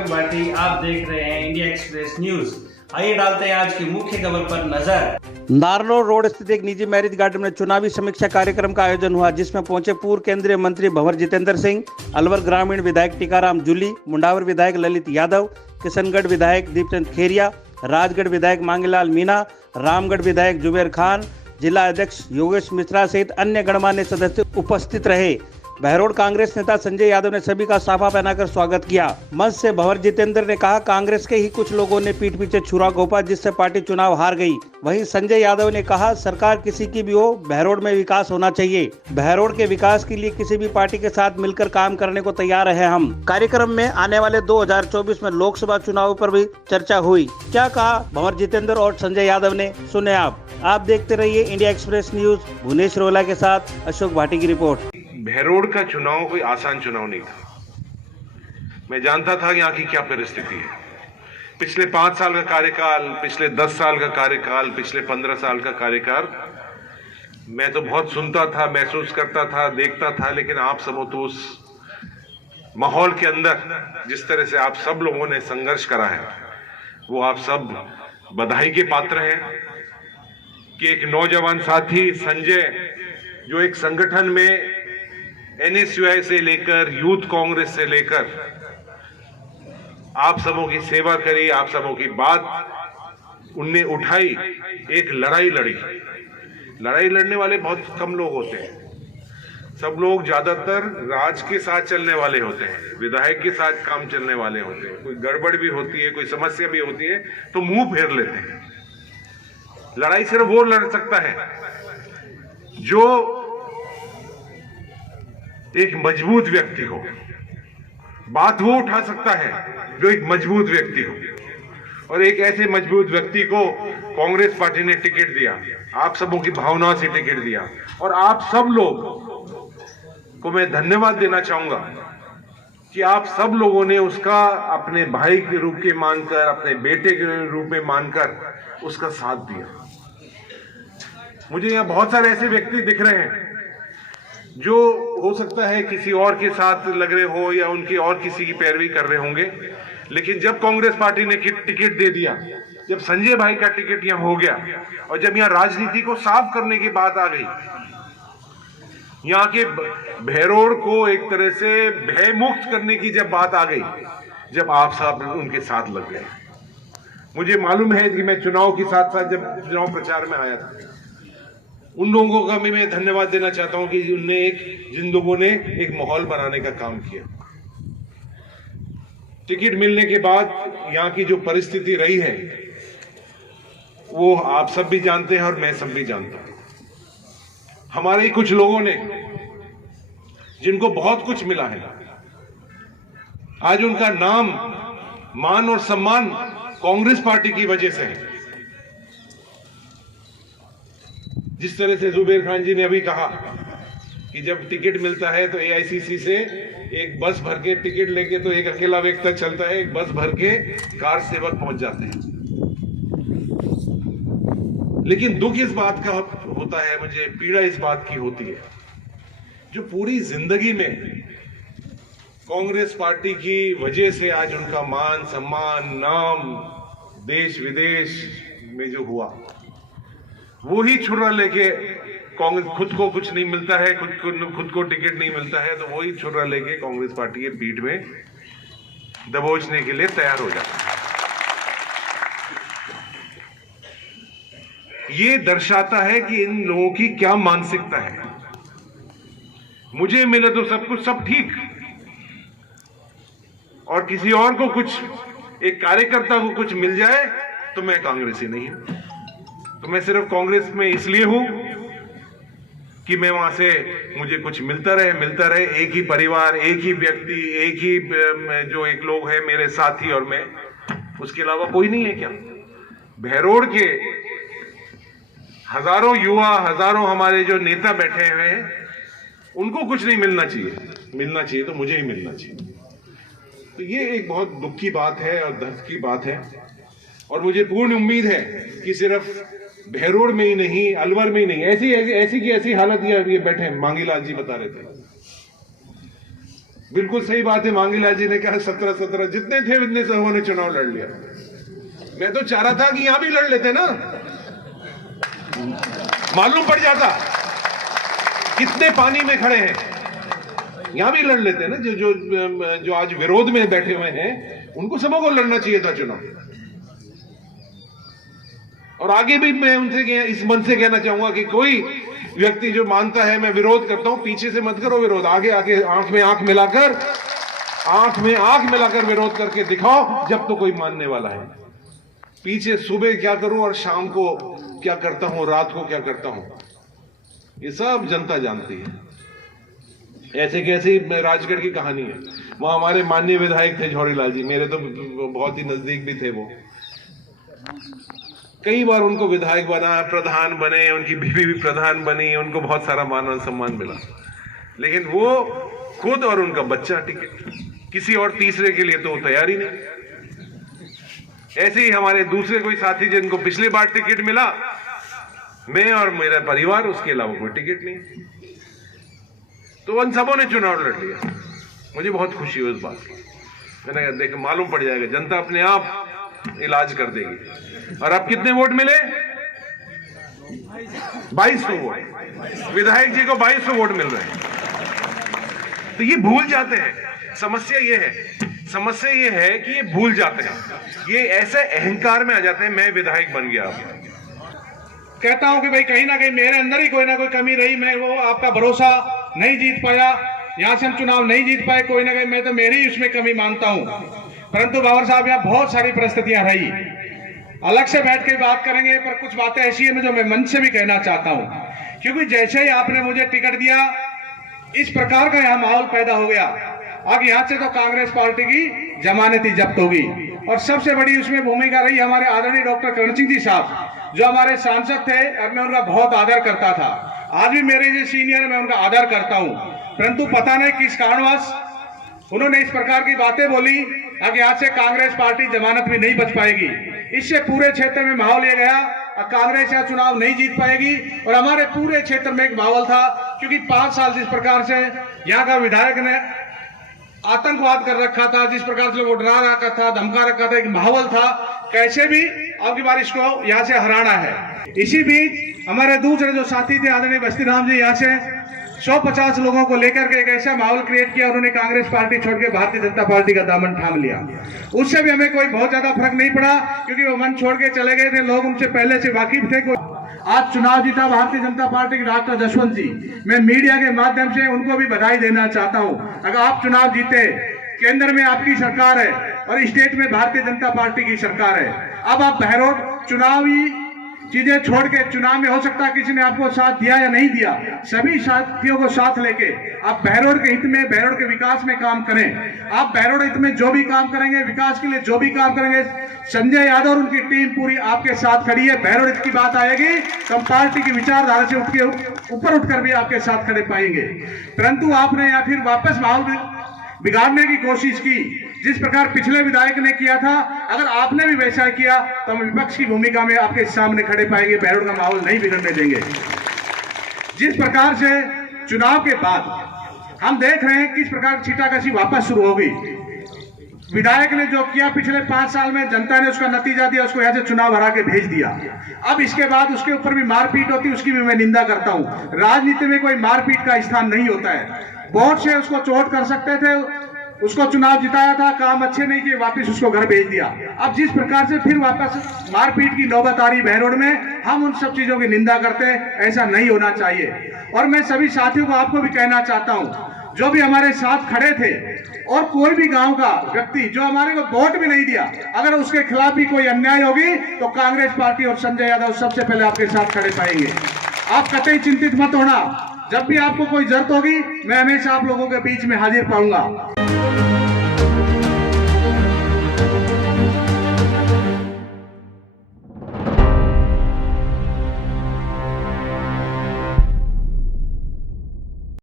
अशोक भाटी, आप देख रहे हैं इंडिया एक्सप्रेस न्यूज। आइए डालते हैं आज की मुख्य खबर पर नजर। नारनौल रोड स्थित एक निजी मैरिज गार्डन में चुनावी समीक्षा कार्यक्रम का आयोजन हुआ, जिसमें पहुंचे पूर्व केंद्रीय मंत्री भंवर जितेंद्र सिंह, अलवर ग्रामीण विधायक टीकाराम जूली, मुंडावर विधायक ललित यादव, किशनगढ़ विधायक दीपचंद खेरिया, राजगढ़ विधायक मांगीलाल मीणा, रामगढ़ विधायक जुबेर खान, जिला अध्यक्ष योगेश मिश्रा सहित अन्य गणमान्य सदस्य उपस्थित रहे। बहरोड कांग्रेस नेता संजय यादव ने सभी का साफा पहनाकर स्वागत किया। मंच से भंवर जितेंद्र ने कहा, कांग्रेस के ही कुछ लोगों ने पीठ पीछे छुरा घोंपा, जिससे पार्टी चुनाव हार गई। वहीं संजय यादव ने कहा, सरकार किसी की भी हो, बहरोड में विकास होना चाहिए। बहरोड के विकास के लिए किसी भी पार्टी के साथ मिलकर काम करने को तैयार है हम। कार्यक्रम में आने वाले 2024 में लोकसभा चुनाव पर भी चर्चा हुई। क्या कहा भंवर जितेंद्र और संजय यादव ने, सुने आप देखते रहिए इंडिया एक्सप्रेस न्यूज। भुवनेश रोहला के साथ अशोक भाटी की रिपोर्ट। बहरोड का चुनाव कोई आसान चुनाव नहीं था। मैं जानता था यहाँ की क्या परिस्थिति है। पिछले 5 साल का कार्यकाल, पिछले 10 साल का कार्यकाल, पिछले 15 साल का कार्यकाल मैं तो बहुत सुनता था, महसूस करता था, देखता था, लेकिन आप सब तो उस माहौल के अंदर जिस तरह से आप सब लोगों ने संघर्ष करा है, वो आप सब बधाई के पात्र हैं कि एक नौजवान साथी संजय, जो एक संगठन में NSUI से लेकर यूथ कांग्रेस से लेकर आप सबों की सेवा करी, आप सबों की बात उनने उठाई, एक लड़ाई लड़ी। लड़ाई लड़ने वाले बहुत कम लोग होते हैं। सब लोग ज्यादातर राज के साथ चलने वाले होते हैं, विधायक के साथ काम चलने वाले होते हैं। कोई गड़बड़ भी होती है, कोई समस्या भी होती है तो मुंह फेर लेते हैं। लड़ाई सिर्फ वो लड़ सकता है जो एक मजबूत व्यक्ति हो। बात वो उठा सकता है जो एक मजबूत व्यक्ति हो, और एक ऐसे मजबूत व्यक्ति को कांग्रेस पार्टी ने टिकट दिया, आप सबों की भावनाओं से टिकट दिया। और आप सब लोग को मैं धन्यवाद देना चाहूंगा कि आप सब लोगों ने उसका अपने भाई के रूप के मानकर, अपने बेटे के रूप में मानकर उसका साथ दिया। मुझे यहाँ बहुत सारे ऐसे व्यक्ति दिख रहे हैं जो हो सकता है किसी और के साथ लग रहे हो या उनकी और किसी की पैरवी कर रहे होंगे, लेकिन जब कांग्रेस पार्टी ने टिकट दे दिया, जब संजय भाई का टिकट यहाँ हो गया, और जब यहाँ राजनीति को साफ करने की बात आ गई, यहाँ के बहरोड को एक तरह से भय मुक्त करने की जब बात आ गई, जब आप सब उनके साथ लग गए। मुझे मालूम है कि मैं चुनाव के साथ साथ जब चुनाव प्रचार में आया था, उन लोगों का भी मैं धन्यवाद देना चाहता हूं कि जिन लोगों ने एक माहौल बनाने का काम किया। टिकट मिलने के बाद यहाँ की जो परिस्थिति रही है वो आप सब भी जानते हैं और मैं सब भी जानता हूं। हमारे ही कुछ लोगों ने, जिनको बहुत कुछ मिला है, आज उनका नाम, मान और सम्मान कांग्रेस पार्टी की वजह से है। जिस तरह से जुबेर खान जी ने अभी कहा कि जब टिकट मिलता है तो AICC से एक बस भर के टिकट लेके तो एक अकेला व्यक्ति चलता है, एक बस भर के कार सेवक पहुंच जाते हैं। लेकिन दुख इस बात का होता है, मुझे पीड़ा इस बात की होती है, जो पूरी जिंदगी में कांग्रेस पार्टी की वजह से आज उनका मान सम्मान, नाम देश विदेश में जो हुआ, वो ही छुरा लेके कांग्रेस, खुद को कुछ नहीं मिलता है, खुद को टिकट नहीं मिलता है, तो वही छुरा लेके कांग्रेस पार्टी के पीठ में दबोचने के लिए तैयार हो जाता है। ये दर्शाता है कि इन लोगों की क्या मानसिकता है। मुझे मिले तो सब कुछ सब ठीक, और किसी और को कुछ, एक कार्यकर्ता को कुछ मिल जाए तो मैं कांग्रेसी नहीं हूं। तो मैं सिर्फ कांग्रेस में इसलिए हूं कि मैं वहां से मुझे कुछ मिलता रहे, एक ही परिवार, एक ही व्यक्ति, एक ही जो एक लोग हैं मेरे साथी और मैं, उसके अलावा कोई नहीं है क्या? बहरोड के हजारों युवा, हजारों हमारे जो नेता बैठे हुए हैं, उनको कुछ नहीं मिलना चाहिए तो मुझे ही मिलना चाहिए। तो ये एक बहुत दुख की बात है और दर्द की बात है, और मुझे पूर्ण उम्मीद है कि सिर्फ बहरोड में ही नहीं, अलवर में ही नहीं, ऐसी की ऐसी हालत ये बैठे हैं। मांगीलाल जी बता रहे थे बिल्कुल सही बात है, मांगीलाल जी ने कहा 17 जितने थे उतने सबों ने चुनाव लड़ लिया। मैं तो चाह रहा था कि यहां भी लड़ लेते ना, मालूम पड़ जाता कितने पानी में खड़े हैं, यहां भी लड़ लेते ना। जो आज विरोध में बैठे हुए हैं उनको सबों को लड़ना चाहिए था चुनाव। और आगे भी मैं उनसे इस मन से कहना चाहूंगा कि कोई व्यक्ति जो मानता है मैं विरोध करता हूं, पीछे से मत करो विरोध, आगे आगे आंख में आंख मिलाकर विरोध करके दिखाओ, जब तो कोई मानने वाला है। पीछे सुबह क्या करूं और शाम को क्या करता हूं, रात को क्या करता हूं, ये सब जनता जानती है। ऐसे कैसे राजगढ़ की कहानी है, वहां हमारे माननीय विधायक थे झौरीलाल जी, मेरे तो बहुत ही नजदीक भी थे। वो कई बार उनको विधायक बना, प्रधान बने, उनकी बीवी भी प्रधान बनी, उनको बहुत सारा मान और सम्मान मिला, लेकिन वो खुद और उनका बच्चा टिकट, किसी और तीसरे के लिए तो तैयार ही नहीं। ऐसे ही हमारे दूसरे कोई साथी जिनको पिछली बार टिकट मिला, मैं और मेरा परिवार, उसके अलावा कोई टिकट नहीं, तो उन सबों ने चुनाव लड़ लिया। मुझे बहुत खुशी हुई इस बात की। मैंने कहा देख मालूम पड़ जाएगा, जनता अपने आप इलाज कर देगी। और अब कितने वोट मिले? 2200 वोट, विधायक जी को 2200 वोट मिल रहे हैं। तो ये भूल जाते हैं, समस्या ये है कि ये भूल जाते हैं, ये ऐसे अहंकार में आ जाते हैं, मैं विधायक बन गया। कहता हूं कि भाई कहीं ना कहीं मेरे अंदर ही कोई ना कोई कमी रही, मैं वो आपका भरोसा नहीं जीत पाया, यहां से हम चुनाव नहीं जीत पाए, कोई ना कहीं मैं तो मेरी उसमें कमी मानता हूं। परंतु बाबर साहब यहाँ बहुत सारी परिस्थितियां रही, अलग से बैठ के बात करेंगे, पर कुछ बातें ऐसी है जो मैं मन से भी कहना चाहता हूं, क्योंकि जैसे ही आपने मुझे टिकट दिया, इस प्रकार का यहाँ माहौल पैदा हो गया। अब यहाँ से तो कांग्रेस पार्टी की जमानत ही जब्त होगी। और सबसे बड़ी उसमें भूमिका रही हमारे आदरणीय डॉक्टर करण सिंह जी साहब, जो हमारे सांसद थे, और मैं उनका बहुत आदर करता था, आज भी मेरे जो सीनियर मैं उनका आदर करता हूं। परंतु पता नहीं किस कारणवश उन्होंने इस प्रकार की बातें बोली, अब यहाँ से कांग्रेस पार्टी जमानत भी नहीं बच पाएगी। इससे पूरे क्षेत्र में माहौल ये गया, कांग्रेस यहाँ चुनाव नहीं जीत पाएगी। और हमारे पूरे क्षेत्र में एक माहौल था, क्योंकि 5 साल जिस प्रकार से यहाँ का विधायक ने आतंकवाद कर रखा था, जिस प्रकार से वो डरा रखा था, धमका रखा था, एक माहौल था कैसे भी अब की बार इसको यहाँ से हराना है। इसी बीच हमारे दूसरे जो साथी थे आदरणीय बस्तीराम जी, यहाँ से 150 लोगों को लेकर के एक ऐसा माहौल क्रिएट किया, उन्होंने कांग्रेस पार्टी छोड़ के भारतीय जनता पार्टी का दामन थाम लिया। उससे भी हमें कोई बहुत ज्यादा फर्क नहीं पड़ा, क्योंकि वो मन छोड़ के चले गए थे, लोग उनसे पहले से वाकिफ थे। आज चुनाव जीता भारतीय जनता पार्टी के डॉक्टर जसवंत जी, मैं मीडिया के माध्यम से उनको भी बधाई देना चाहता हूं। अगर आप चुनाव जीते, केंद्र में आपकी सरकार है और स्टेट में भारतीय जनता पार्टी की सरकार है, अब आप बहरौट चुनावी चीजें छोड़ के, चुनाव में हो सकता है किसी ने आपको साथ दिया या नहीं दिया, सभी साथियों को साथ लेके आप बहरौट के हित में, बहरौट के विकास में काम करें। आप बहरौट हित में जो भी काम करेंगे, विकास के लिए जो भी काम करेंगे, संजय यादव और उनकी टीम पूरी आपके साथ खड़ी है। बहरौट हित की बात आएगी तो हम पार्टी की विचारधारा से ऊपर उठकर भी आपके साथ खड़े पाएंगे। परंतु आपने या फिर वापस माहौल बिगाड़ने की कोशिश की, जिस प्रकार पिछले विधायक ने किया था। अगर आपने भी वैसा किया तो हम विपक्ष की भूमिका में आपके सामने खड़े पाएंगे, बहरौट का माहौल नहीं बिगड़ने देंगे। जिस प्रकार से चुनाव के बाद हम देख रहे हैं किस प्रकार छींटाकशी वापस शुरू हो गई। विधायक ने जो किया पिछले 5 साल में, जनता ने उसका नतीजा दिया, उसको यहाँ से चुनाव हरा के भेज दिया। अब इसके बाद उसके ऊपर भी मारपीट होती, उसकी भी मैं निंदा करता हूँ। राजनीति में कोई मारपीट का स्थान नहीं होता है। वोट से उसको चोट कर सकते थे, उसको चुनाव जिताया था, काम अच्छे नहीं किए, वापस उसको घर भेज दिया। अब जिस प्रकार से फिर वापस मारपीट की नौबत आ रही बहरौट में, हम उन सब चीजों की निंदा करते हैं, ऐसा नहीं होना चाहिए। और मैं सभी साथियों को, आपको भी कहना चाहता हूं, जो भी हमारे साथ खड़े थे और कोई भी गांव का व्यक्ति जो हमारे को वोट भी नहीं दिया, अगर उसके खिलाफ भी कोई अन्याय होगी तो कांग्रेस पार्टी और संजय यादव सबसे पहले आपके साथ खड़े पाएंगे। आप कतई चिंतित मत होना, जब भी आपको कोई जरूरत होगी मैं हमेशा आप लोगों के बीच में हाजिर पाऊंगा।